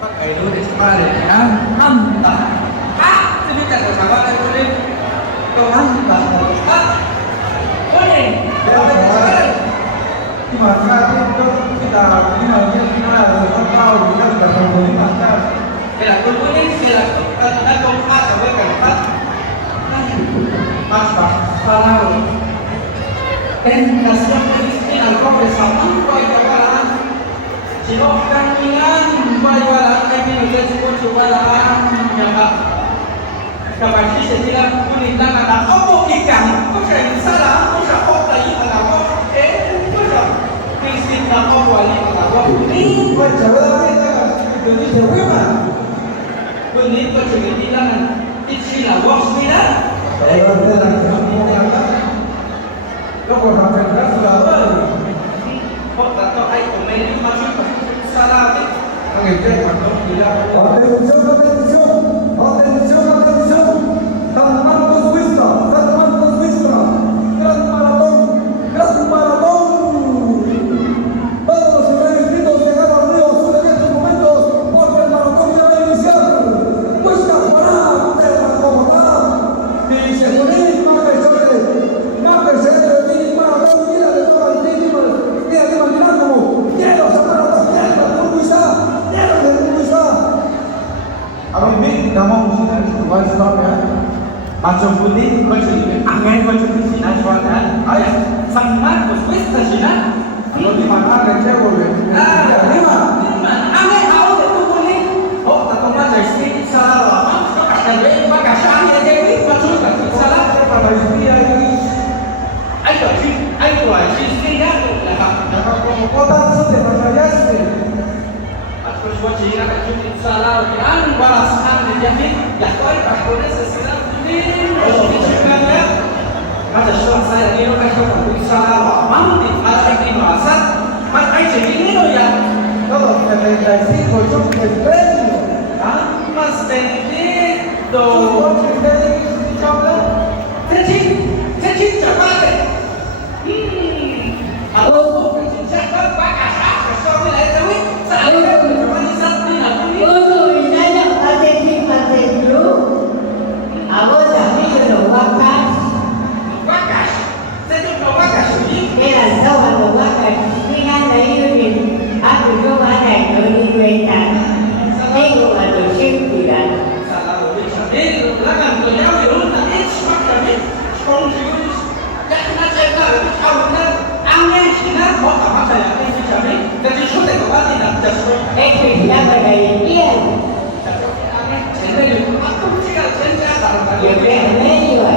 Pakai dulu di sekolah ya. Mantap. Jadi kan sama kan ini. Mantap. Boleh. Di masa itu kita ini hanya kita tahu kita tidak tahu di masa. Bila ini bila kita kompa sampai kan Pak. Mas Pak, salah. Dan nasib ini alkohol bersama kau jalan. Jika kandungan bayi kami juga sebut jualan yang kapasi setiap kulit tangan apa ikan, kau jadi salah, kau jadi apa lagi kalau kau jadi prinsip apa wali kalau ini Kau jalan kita Indonesia mana? Ini kau jadi bilang istilah wasmina. Kalau kita kamu apa? Kau sampai kan sudah apa? Kau tak tahu ayat ini macam salah ni. Mengejek atau tidak? Atención, Tanmanos Vista, gran maratón. Todos los inscritos llegaron al Río Azul en estos momentos, porque el maratón ya va a iniciar. Cuesta Juárez de la Bogotá. Dice Junín, márquese de mí, maratón, mira de todas las víctimas, mira de imaginándolo, quiero esa maratón, quiero de Luisa. Abang ni nama musik buat stop ya. Macam putih kau jadi angin kau jadi sinar suara. Ayah, sangat bagus sinar. Kalau di mana kerja boleh. Lima. Angin awak itu boleh. Oh, tak tahu macam istri salah lama. Akan dia pakai syari aja ni. Macam tu salah. Pada istri ini. Ayo istri dah. Kalau kota sudah saya istri. Terus buat cina cuci salah. Yang balasan dijamin. Ya kau pakai sesuatu. Macam saya ni orang kata salah, malu di malah di masa, macam ini loh ya. Kalau kita dari kocok berben, Mas Tengki do, Tengki cepat. Aku cepat pakai apa? Soalnya itu, saya cuma di satu ni aku ni. Aku tapi sudah wakas. Wakas, saya tu nak wakas ni. Era tahu wakas. Ini kan dari ini. Aku cuma ada dari kereta. Aku ada sendirian. Salah boleh sambil belakang tu yang berun tak ismak kami. Konfus. Tak nak cakap awalnya angin sinar kau tak macam yang ini kami. Jadi sudah kau tidak jatuh. Kita berdaya dia. Jadi aku jika cerita dalam Ya benar juga.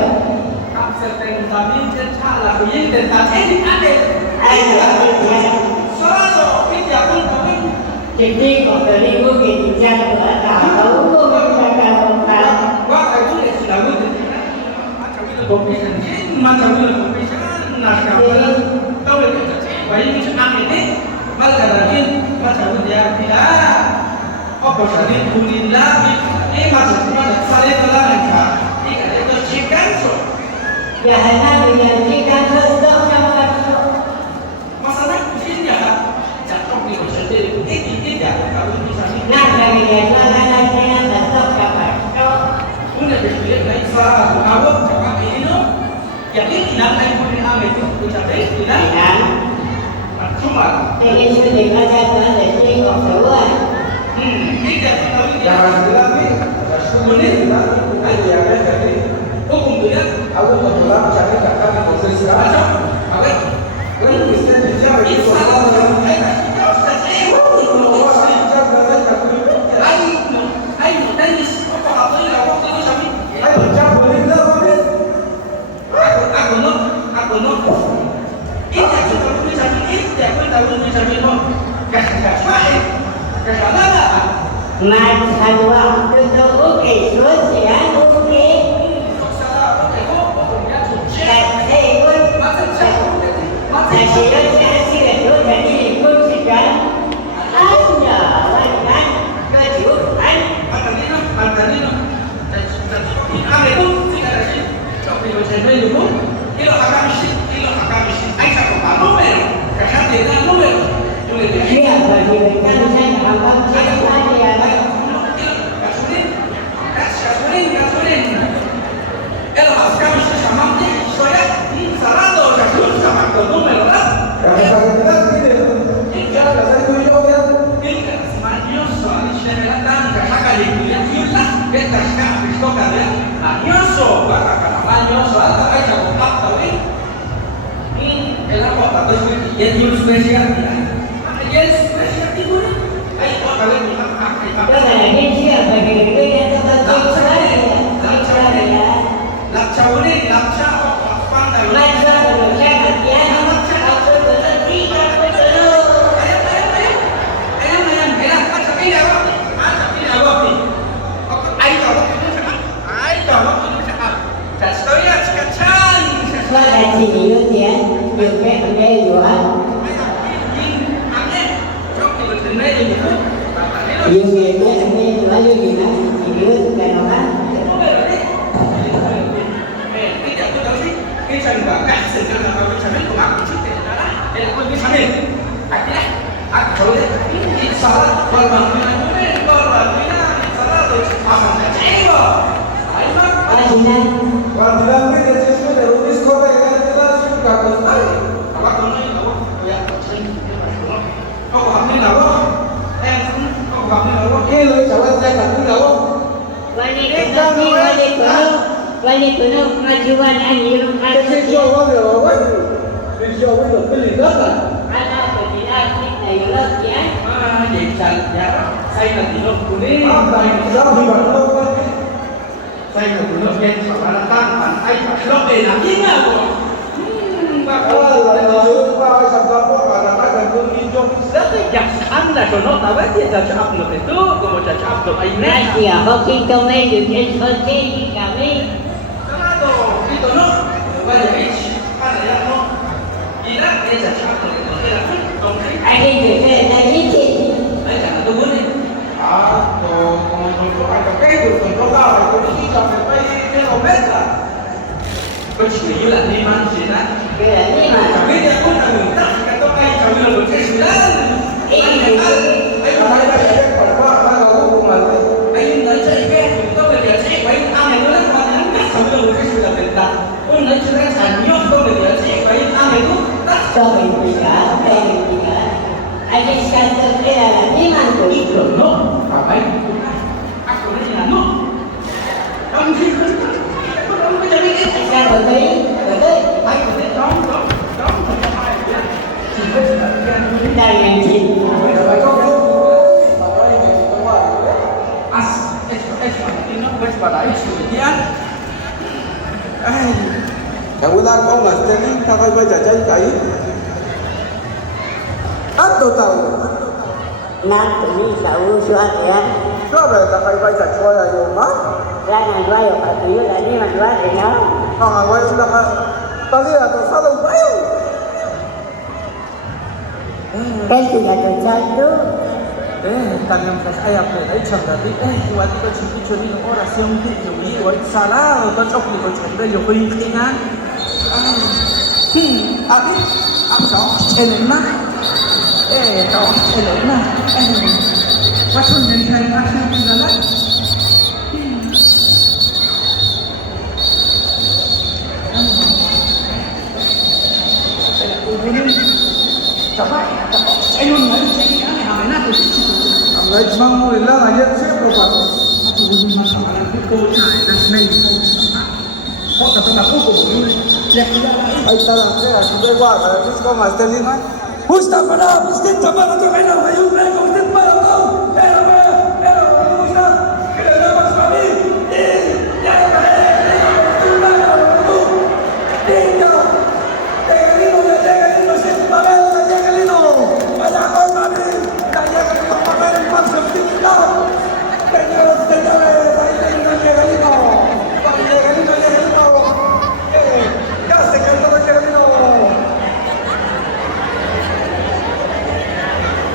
Absen kami cerita lagu ini tentang ini ada. Soalnya kita pun kami. Jadi kalau dari kita jangan tahu kita akan Wah itu dia sudah betul. Macam itu kompisen, macam itu kompisen. Naskah tahu itu bayi itu angin ini. Malah lagi macam dia tidak. Apa sahaja kulit lagi. Ini macam saya telah angkat. Ini ada itu chicken so. Ya hanya dengan kita sedang sama Masalah kucingnya jatuh di sendiri. Ini tidak kalau bisa. Nah dari yang lain-lainnya tetap dapat. Punya biaya dari salah awak cakap ini no. Yang ini tidak lain pun yang ambil itu ucap tidak. Cuma. Jadi sudah baca dari Oktober. Tidak tahu dia. Jangan bilang ni. Sebelum kita ada yang jadi. Hukum dia. Aku kebetulan cari kakak di posisi sekarang. Macam apa? Kalau bisa dijawab itu soal Mai Taiwan itu oke, Rusia oke. Saya kira itu jadi ikut sekarang. Anda wanita kejutan. Dia bagi mereka saya akan Nhiều người biết là nghe nói như gì đó, thì nhớ cái nào đó. cái chân và cắt sự chân là cái chân của bạn trước thì nó đã đây là cái chân này anh đấy anh thôi đấy ít sao còn bằng cái này còn là cái nào sao rồi mà phải chạy vào ấy mà Anh này, Cuando la media se suele un disco de cantidad su capital. các bạn nói là có làm như nào đó em cũng có làm như nào đó ¿Qué lo hizo? ¿Va a ser la Vale, pero no ayudan a ni un ¿Qué se hizo? ¿Va a ver? ¿Va? ¿Qué se hizo? ¿Va a peligrosa? vậy sao dạ xây là gì đâu của đi Ah, la mitad y barro. xây là của nó trên hoặc là tăng bản anh phải lo để làm gì mà của và Ahora la luz va a sacar por la casa de un niño. rất là chặt ăn là của nó ta biết gì là cho áp lực itu của cho áp lực anh nè Gracias, porque tomé de que es porque cabé. Kenapa itu no banyak ish ada ya no ila dia jadi áp lực itu dia pun dong Anh đi về về đây đi chị. ai chẳng tôi muốn đi còn cái của nó cao là có khi cho cái nó biết là có chỉ như là đi mang gì đó Cái là gì mà? chẳng biết là cũng là người ta cái tôi cái chẳng như là một cái gì đó anh Ahí va a ser para la luz como la luz. anh nói chơi cái tôi bây giờ chơi vậy ăn này nó rất là hắn biết chẳng như là một cái gì là tiền đặt ông nói chơi cái sản nhóc tôi bây giờ chơi vậy ăn này cũng đắt Cho mình gì cả, không để mình gì cả. Anh đi sang tôi đây là gì mà của ít được nó cả mấy ăn của nó là nó ông thì ông có cho biết cái sang rồi tí, ai có thể đóng chỉ biết là cái đây là gì? Pero hay que para ahí me toma. as es thì nó biết vào đấy sự gian ai Cái bữa đó con là tên ấy, ta phải bây giờ chơi cái. Ắt đồ tàu. Nát tụi mình sao xóa kìa. Sao vậy ta phải bây giờ chơi là nhiều má? Ra ngày qua rồi phải tụi là đi mà xóa thì nó. Không à, quay là ta đi là tôi sao đâu phải. Cái gì là tôi chơi trước. kanyang ay apel ay chang dati iwan ko chipi ng oras yung iwan sala ko chok ni ko chendre yo ko hingan abi ang đó elen na đó elen na watun din kay action din dala Coba, ayun na, sige kami, kami na, Người mong người là nhân xếp đồ vật. Ahí está la entrega, si no igual, para que es como este lima. Mustafa, usted toma otro reino, hay un reino, usted para todo. Pero, Mustafa, que le damos a mí.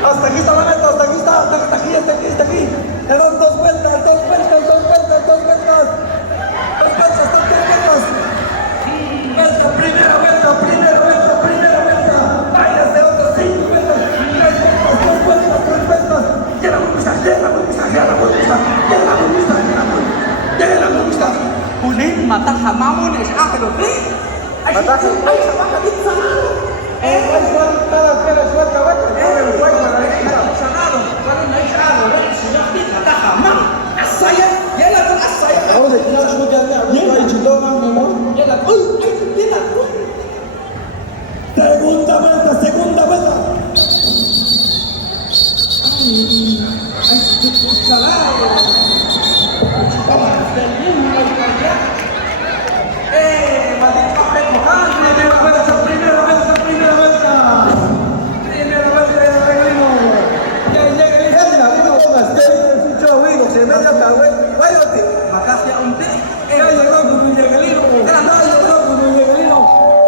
Hasta aquí está la meta, hasta aquí está, hasta aquí, hasta aquí, hasta aquí. Le dan dos vueltas. Dos vueltas, dos vueltas. Dos vueltas, dos vueltas. Vuelta, primera vuelta. Váyase otras 5 vueltas. 3 vueltas, 2 vueltas. Llega la conquista. Kunin mata hamamu ni sa akin do free. Ay sa baka dit sa lado. Sanado, kalau naik sanado, sudah dit mata hamam. Asaya, dia lah kan asaya. Ahora se queda escuchando a mí, hay chutón, mi amor. Dia lah, ay dia lah. Segunda vuelta. Salado. Maldito pecojan, Primera vuelta. Se me dio la güey. Váyate. makasih unti. Ya llegó con mi llegalino.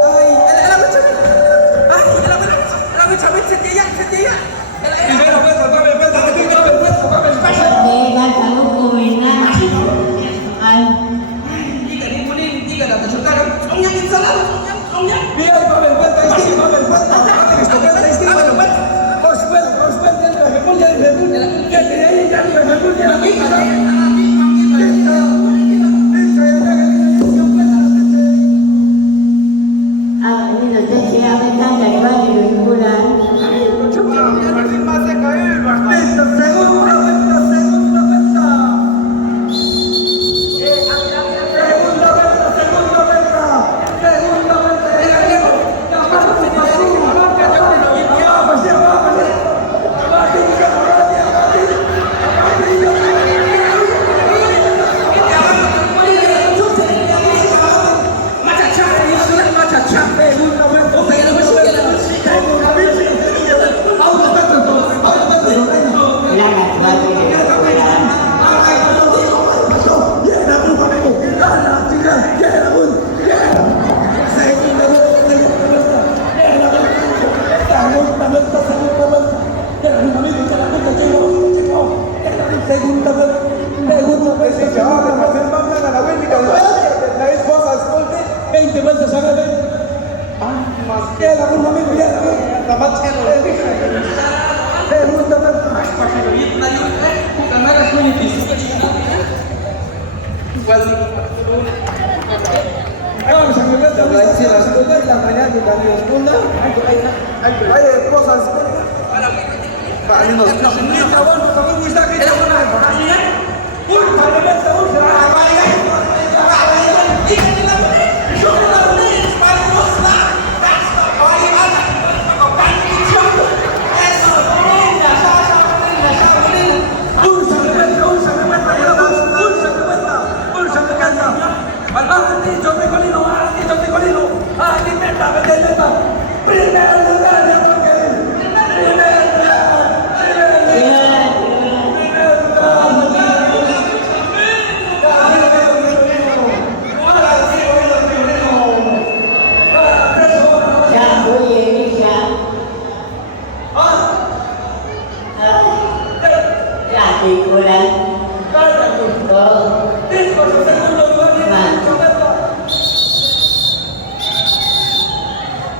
Ay, Ela macam ni setiap. Primera vuelta, otra vez, vuelta. Ah, ini nanti siapa yang dari bawah di bulan.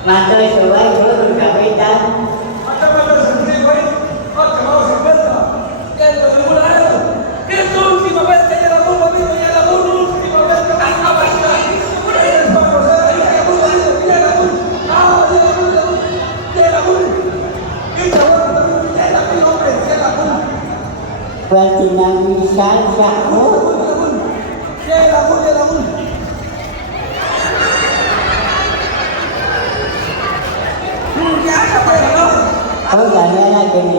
Mantap sesuai guru kapitan. Bertinang misal sakmu. Oh, jangan lagi ni.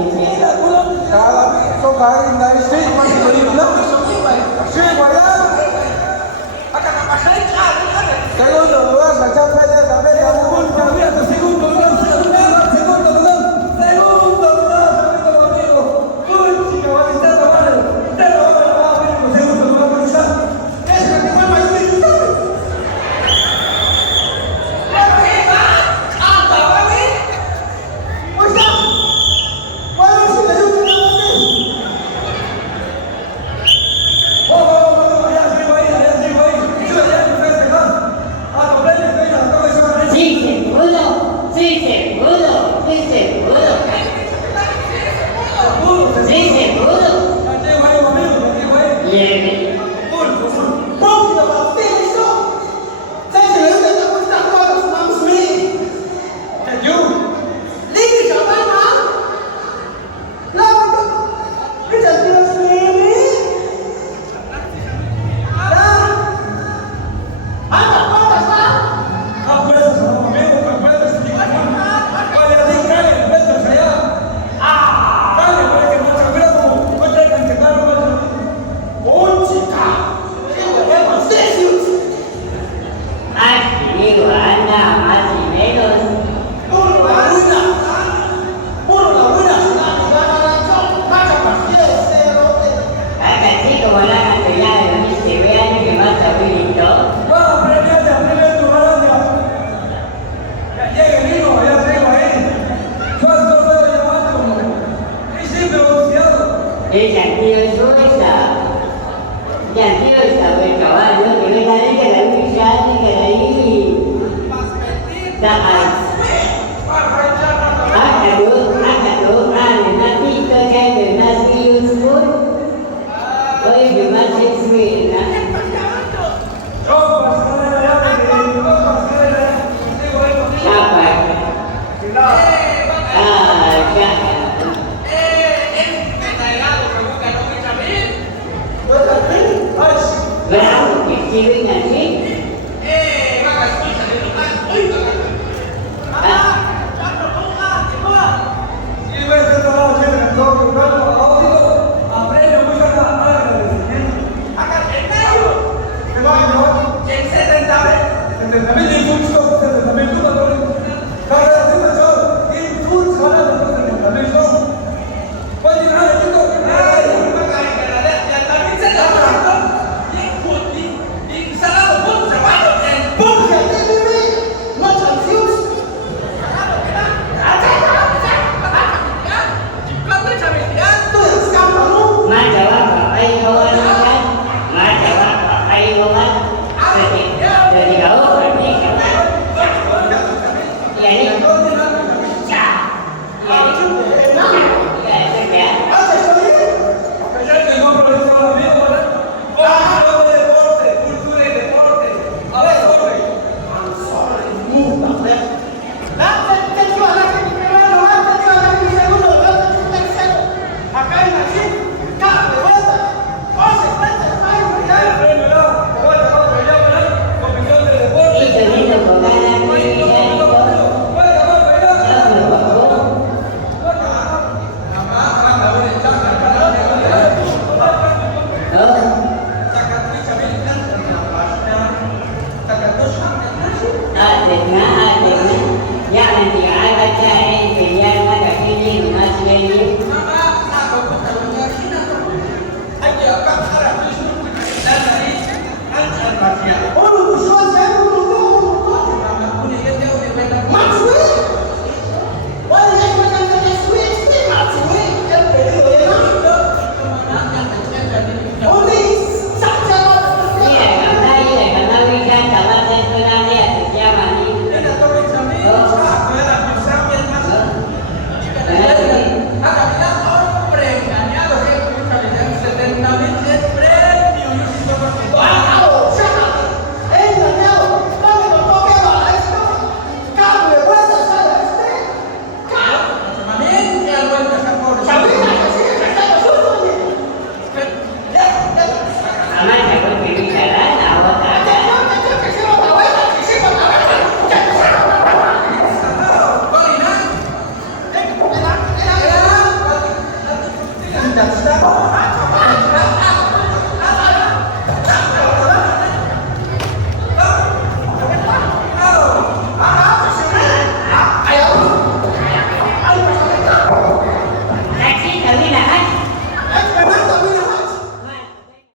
Ada dua, nanti terkait dengan nasi venga, sí.